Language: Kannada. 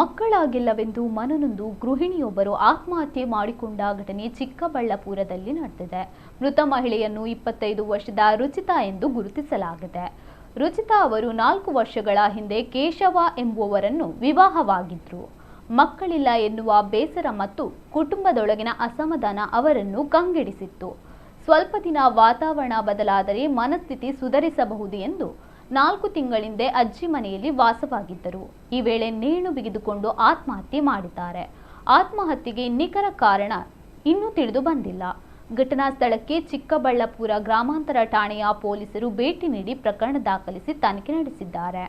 ಮಕ್ಕಳಾಗಿಲ್ಲವೆಂದು ಮನನೊಂದು ಗೃಹಿಣಿಯೊಬ್ಬರು ಆತ್ಮಹತ್ಯೆ ಮಾಡಿಕೊಂಡ ಘಟನೆ ಚಿಕ್ಕಬಳ್ಳಾಪುರದಲ್ಲಿ ನಡೆದಿದೆ. ಮೃತ ಮಹಿಳೆಯನ್ನು 25 ವರ್ಷದ ರುಚಿತಾ ಎಂದು ಗುರುತಿಸಲಾಗಿದೆ. ರುಚಿತಾ ಅವರು 4 ವರ್ಷಗಳ ಹಿಂದೆ ಕೇಶವ ಎಂಬುವವರನ್ನು ವಿವಾಹವಾಗಿದ್ರು. ಮಕ್ಕಳಿಲ್ಲ ಎನ್ನುವ ಬೇಸರ ಮತ್ತು ಕುಟುಂಬದೊಳಗಿನ ಅಸಮಾಧಾನ ಅವರನ್ನು ಕಂಗೆಡಿಸಿತ್ತು. ಸ್ವಲ್ಪ ದಿನ ವಾತಾವರಣ ಬದಲಾದರೆ ಮನಸ್ಥಿತಿ ಸುಧಾರಿಸಬಹುದು ಎಂದು 4 ತಿಂಗಳಿಂದ ಅಜ್ಜಿ ಮನೆಯಲ್ಲಿ ವಾಸವಾಗಿದ್ದರು. ಈ ವೇಳೆ ನೇಣು ಬಿಗಿದುಕೊಂಡು ಆತ್ಮಹತ್ಯೆ ಮಾಡಿದ್ದಾರೆ. ಆತ್ಮಹತ್ಯೆಗೆ ನಿಖರ ಕಾರಣ ಇನ್ನೂ ತಿಳಿದು ಬಂದಿಲ್ಲ. ಘಟನಾ ಸ್ಥಳಕ್ಕೆ ಚಿಕ್ಕಬಳ್ಳಾಪುರ ಗ್ರಾಮಾಂತರ ಠಾಣೆಯ ಪೊಲೀಸರು ಭೇಟಿ ನೀಡಿ ಪ್ರಕರಣ ದಾಖಲಿಸಿ ತನಿಖೆ ನಡೆಸಿದ್ದಾರೆ.